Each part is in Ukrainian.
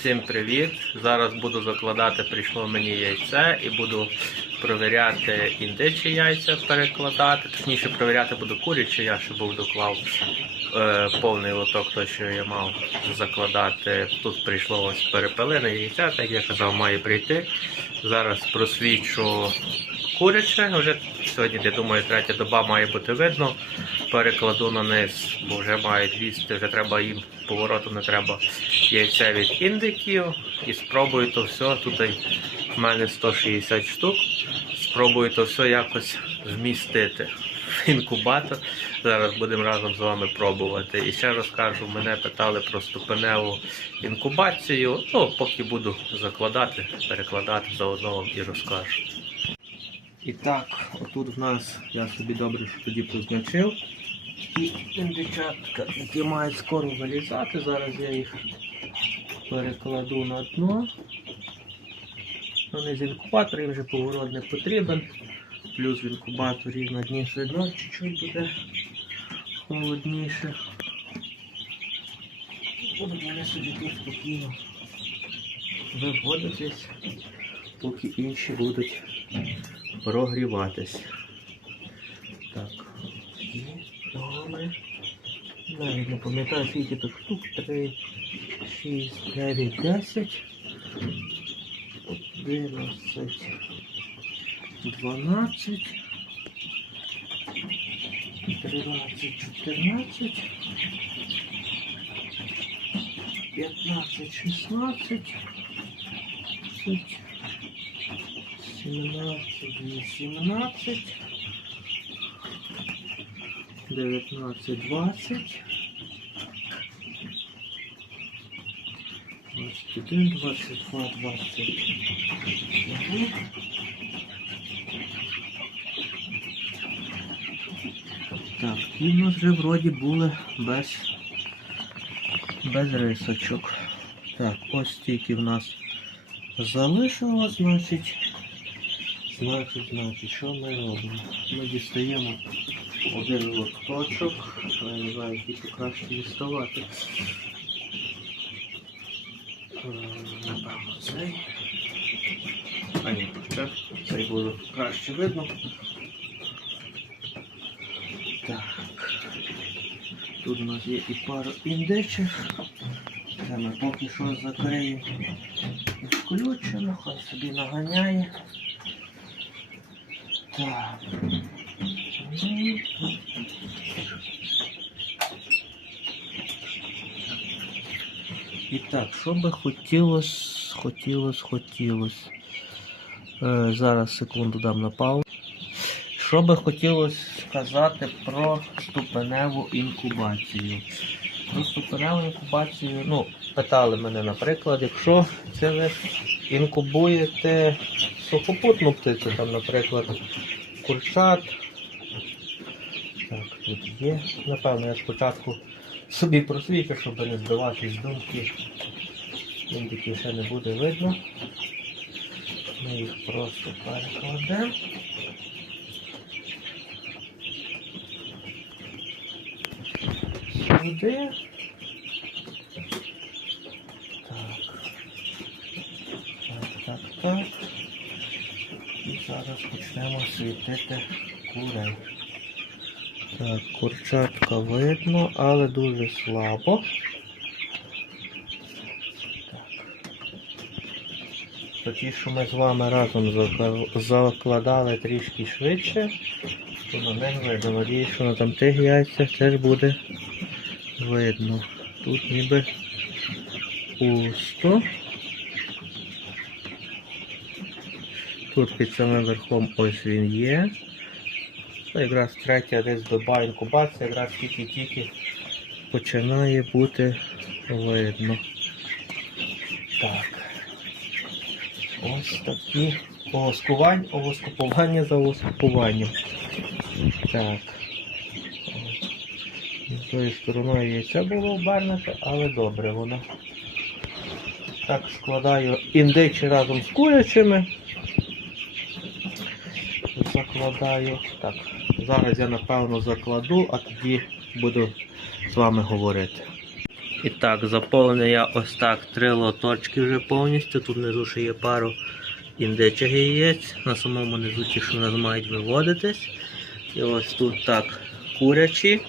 Всім привіт! Зараз буду закладати, прийшло мені яйце і буду провіряти індичі яйця, перекладати. Точніше, провіряти буду курячі, я ще був доклав е, повний лоток, то що я мав закладати. Тут прийшло ось перепелине яйця, так я казав, має прийти. Зараз просвічу куряче. Вже сьогодні, я думаю, третя доба має бути видно. Перекладу на низ, бо вже мають їсти, вже треба їм повороту не треба яйця від індиків. І спробую то все. Тут в мене 160 штук. Спробую то все якось вмістити в інкубатор. Зараз будемо разом з вами пробувати. І ще розкажу, мене питали про ступеневу інкубацію. Ну, поки буду закладати, перекладати заодно вам і розкажу. І так, отут в нас, я собі добре що тоді позначив. І індичатка, які мають скоро вилізати. Зараз я їх перекладу на дно. Вони з інкубатора, їм вже поворот не потрібен. Плюс в інкубаторі на дні все одно чуть-чуть буде холодніше. Будуть вони собі тут спокійно виводитись, поки інші будуть прогріватись. Так, добре. Навіть не пам'ятаю, скільки тут штук. 3, 6, 9, 10, 11, 12, 13, 14, 15, 16, 17, 18, 19, 20, 21, 22, 23. Так, і нас вже вроді були без, без рисочок. Так, ось стільки в нас залишилось, значить. Значить, значить, що ми робимо? Ми дістаємо один лоточок. Я не знаю, який тут краще діставати. Е, Напевно, цей. А ні, це, цей буде краще видно. Так. Тут у нас є і пара індичок. Це ми поки що закриємо включено, хай собі наганяє. Ну, І так, що би хотілося, хотілося, хотілося. Е, зараз секунду дам на паузу. Що би хотілося сказати про ступеневу інкубацію. Про ступеневу інкубацію, ну, питали мене, наприклад, якщо це ви інкубуєте сухопутну птицю, там, наприклад, курчат. Так, тут є. Напевно, я спочатку собі просвічу, щоб не збивати з думки. Індиків ще не буде видно. Ми їх просто перекладемо. Сюди. Так. Так, так, так. І зараз почнемо світити курей. Так, курчатка видно, але дуже слабо. То що ми з вами разом закладали трішки швидше, то на них видно. Надіюсь, що на там тих яйцях теж буде видно. Тут ніби пусто. Тут під самим верхом ось він є. Це якраз третя десь доба інкубації, якраз тільки-тільки починає бути видно. Так. Ось такі овоскування, овоскопування за овоскопуванням. Так. З тої стороною яйця було обернуте, але добре воно. Так, складаю індичі разом з курячими. Закладаю. Так, зараз я напевно закладу, а тоді буду з вами говорити. І так, заповнив я ось так три лоточки вже повністю. Тут внизу ще є пару індичих яєць. На самому низу ті, що в нас мають виводитись. І ось тут так курячі.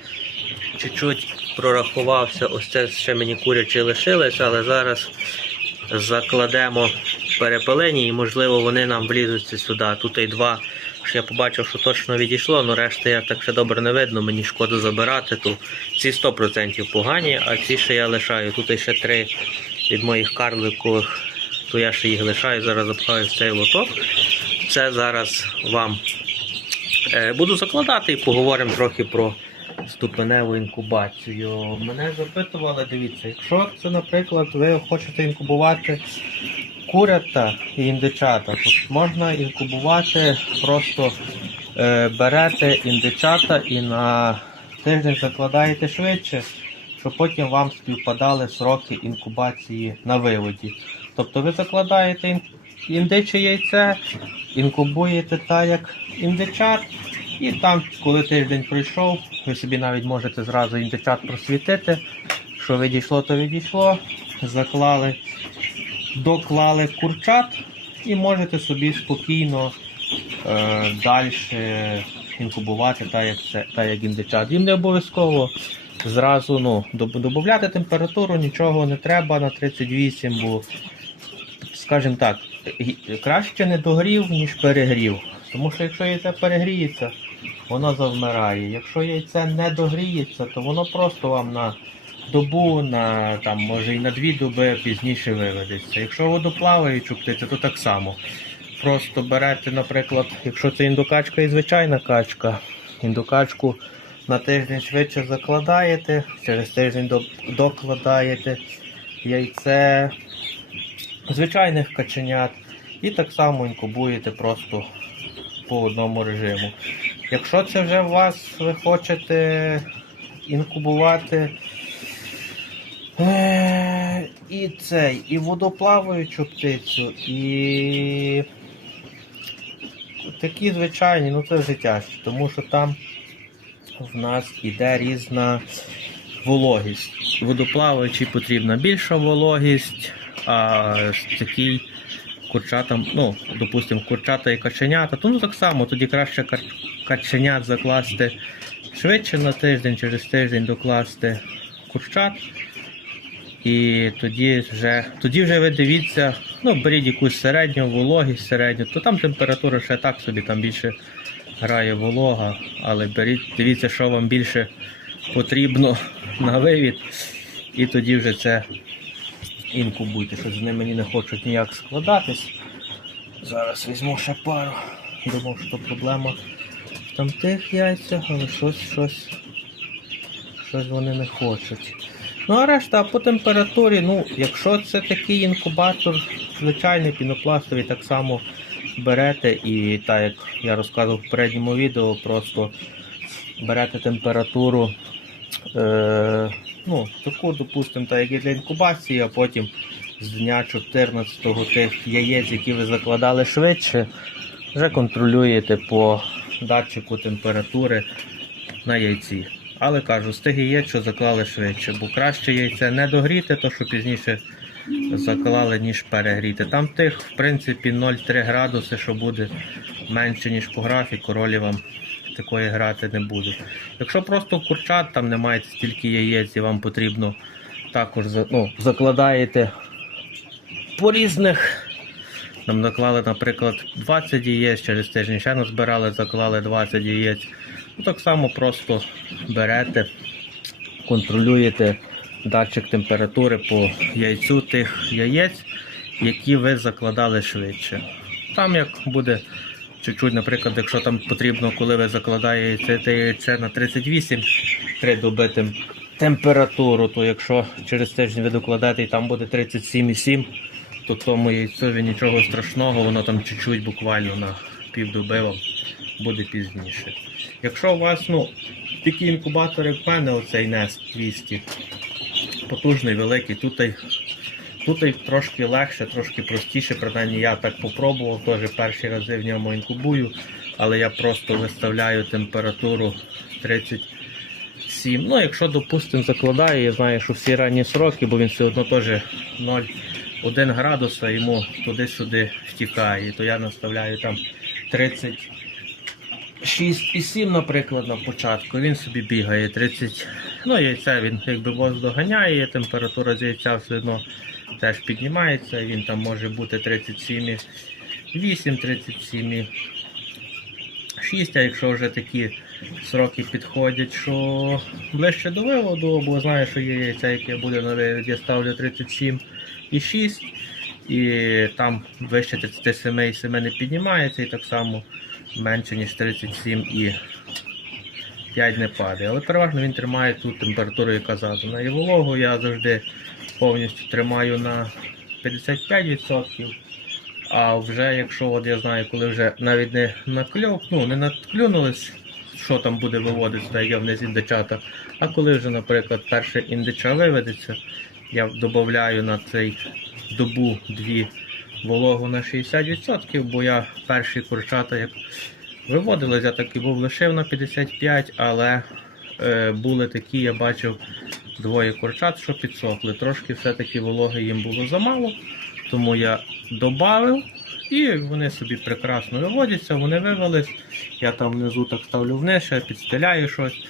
Чуть-чуть прорахувався, ось це ще мені курячі лишились, але зараз закладемо перепелені і можливо вони нам влізуться сюди. Тут і два. Що Я побачив, що точно відійшло, але решта я так ще добре не видно, мені шкода забирати. То ці 100% погані, а ці ще я лишаю. Тут ще три від моїх карликових, то я ще їх лишаю, зараз запхаю в цей лоток. Це зараз вам е, буду закладати і поговоримо трохи про ступеневу інкубацію. Мене запитували, дивіться, якщо це, наприклад, ви хочете інкубувати курята і індичата, то можна інкубувати, просто е, берете індичата і на тиждень закладаєте швидше, щоб потім вам співпадали сроки інкубації на виводі. Тобто ви закладаєте ін- індиче яйце, інкубуєте так, як індичат, і там, коли тиждень пройшов, ви собі навіть можете зразу індичат просвітити. Що відійшло, то відійшло. Заклали, доклали курчат і можете собі спокійно е, далі інкубувати так, як, це, так, як індичат. Їм не обов'язково зразу ну, додати температуру, нічого не треба на 38, бо, скажімо так, краще не догрів, ніж перегрів. Тому що якщо яйце перегріється, воно завмирає. Якщо яйце не догріється, то воно просто вам на добу, на там, може і на дві доби пізніше виведеться. Якщо водоплаваючу птицю, то так само. Просто берете, наприклад, якщо це індокачка і звичайна качка, індокачку на тиждень швидше закладаєте, через тиждень до- докладаєте яйце звичайних каченят і так само інкубуєте просто по одному режиму. Якщо це вже у вас ви хочете інкубувати і цей, і водоплаваючу птицю, і такі звичайні, ну це вже тяжче, тому що там в нас іде різна вологість. Водоплаваючій потрібна більша вологість, а такий курчатам, ну, допустимо, курчата і каченята, то ну так само, тоді краще каченят закласти швидше на тиждень, через тиждень докласти курчат. І тоді вже, тоді вже ви дивіться, ну, беріть якусь середню вологість, середню, то там температура ще так собі, там більше грає волога, але беріть, дивіться, що вам більше потрібно на вивід, і тоді вже це інкубуйте, що з ними мені не хочуть ніяк складатись. Зараз візьму ще пару. Думав, що проблема в там тих яйцях, але щось, щось, щось вони не хочуть. Ну а решта по температурі, ну, якщо це такий інкубатор, звичайний пінопластовий, так само берете і так як я розказував в передньому відео, просто берете температуру, е, ну, таку, допустимо, так як і для інкубації, а потім з дня 14-го тих яєць, які ви закладали швидше, вже контролюєте по датчику температури на яйці. Але кажу, тих яєць, що заклали швидше, бо краще яйце не догріти, то що пізніше заклали, ніж перегріти. Там тих, в принципі, 0,3 градуси, що буде менше, ніж по графіку, ролі вам такої грати не буде. Якщо просто курчат, там немає стільки яєць, і вам потрібно також ну, закладаєте по різних. Нам заклали, наприклад, 20 яєць, через тиждень ще назбирали, заклали 20 яєць. Ну, так само просто берете, контролюєте датчик температури по яйцю тих яєць, які ви закладали швидше. Там як буде чуть-чуть, наприклад, якщо там потрібно, коли ви закладаєте те яйце на 38, 3 доби тем- температуру, то якщо через тиждень ви докладаєте і там буде 37,7, то тому яйцові нічого страшного, воно там чуть-чуть буквально на півдоби вам буде пізніше. Якщо у вас ну, такі інкубатори, в мене, оцей NES 200, потужний, великий, тут, тут трошки легше, трошки простіше, принаймні я так попробував, теж перші рази в ньому інкубую, але я просто виставляю температуру 37. Ну, якщо, допустимо, закладає, я знаю, що всі ранні сроки, бо він все одно теж 0,1 градуса йому туди-сюди втікає, то я наставляю там 36,7, наприклад, на початку. Він собі бігає 30. Ну, яйця він якби доганяє, температура з яйця все одно теж піднімається, він там може бути 37,8, 37, 6, а якщо вже такі сроки підходять, що ближче до виводу, бо знаю, що є яйця, яке буде на вивід, я ставлю 37,6 і там вище 37,7 не піднімається і так само менше, ніж 37 і 5 не падає. Але переважно він тримає ту температуру, яка задана. І вологу я завжди повністю тримаю на 55%. А вже якщо от я знаю, коли вже навіть не накльов, ну не надклюнулись, що там буде виводитися, є вниз індичата. А коли вже, наприклад, перше індича виведеться, я додаю на цей добу дві вологу на 60%, бо я перші курчата як виводились, я так і був лишив на 55%, але е, були такі, я бачив двоє курчат, що підсохли. Трошки все-таки вологи їм було замало, тому я додав і вони собі прекрасно виводяться, вони вивелись. Я там внизу так ставлю вниз, підстеляю щось.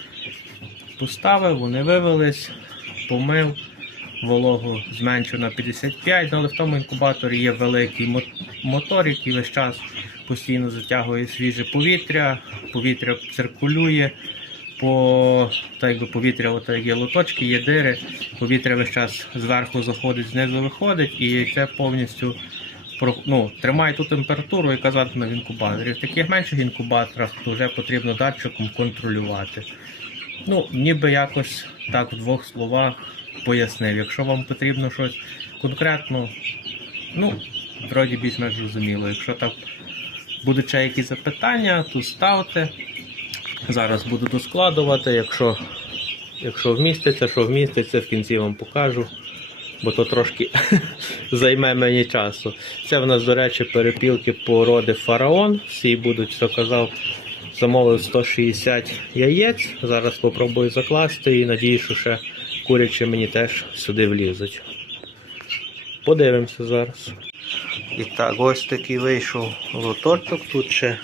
Поставив, вони вивелись, помив, вологу зменшив на 55, ну, але в тому інкубаторі є великий мо- мотор, який весь час постійно затягує свіже повітря, повітря циркулює. По так якби повітря, от є лоточки, є дири, повітря весь час зверху заходить, знизу виходить, і це повністю ну, тримає ту температуру, яка задана в інкубаторі. В таких менших інкубаторах то вже потрібно датчиком контролювати. Ну, ніби якось так в двох словах пояснив. Якщо вам потрібно щось конкретно, ну, вроді більш-менш зрозуміло. Якщо так будуть ще якісь запитання, то ставте. Зараз буду доскладувати. Якщо, якщо вміститься, що вміститься, в кінці вам покажу. Бо то трошки займе мені часу. Це в нас, до речі, перепілки породи фараон. Всі будуть, що казав, замовив 160 яєць. Зараз спробую закласти і надію, що ще курячі мені теж сюди влізуть. Подивимося зараз. І так, ось такий вийшов лоточок. Тут ще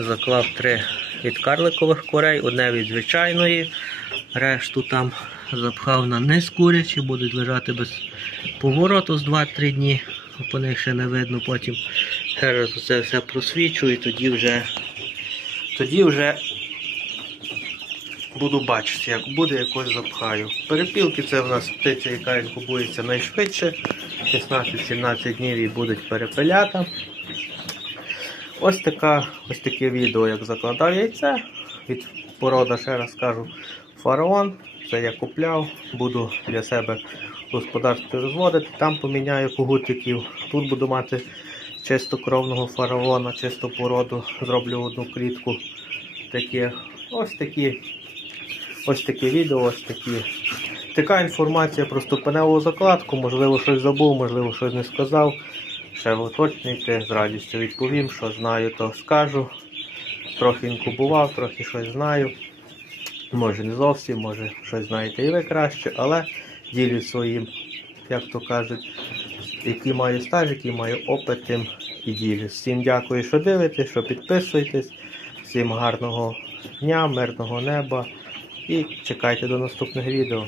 заклав три від карликових курей, одне від звичайної. Решту там запхав на низ курячі, будуть лежати без повороту з 2-3 дні. По них ще не видно, потім ще раз це все просвічую і тоді вже, тоді вже буду бачити, як буде, якось запхаю. Перепілки це в нас птиця, яка інкубується найшвидше. 16-17 днів і будуть перепелята. Ось така, ось таке відео, як закладав яйце. Від порода, ще раз кажу, фараон. Це я купляв, буду для себе в господарстві розводити. Там поміняю когутиків. Тут буду мати чистокровного фараона, чисту породу. Зроблю одну клітку. Таке. Ось такі. Ось таке відео, ось такі. Така інформація про ступеневу закладку. Можливо, щось забув, можливо, щось не сказав. Ще уточнюйте, з радістю відповім, що знаю, то скажу. Трохи інкубував, трохи щось знаю. Може не зовсім, може щось знаєте і ви краще, але ділюсь своїм, як то кажуть, який маю стаж, який маю опит, тим і ділюсь. Всім дякую, що дивитесь, що підписуєтесь. Всім гарного дня, мирного неба і чекайте до наступних відео.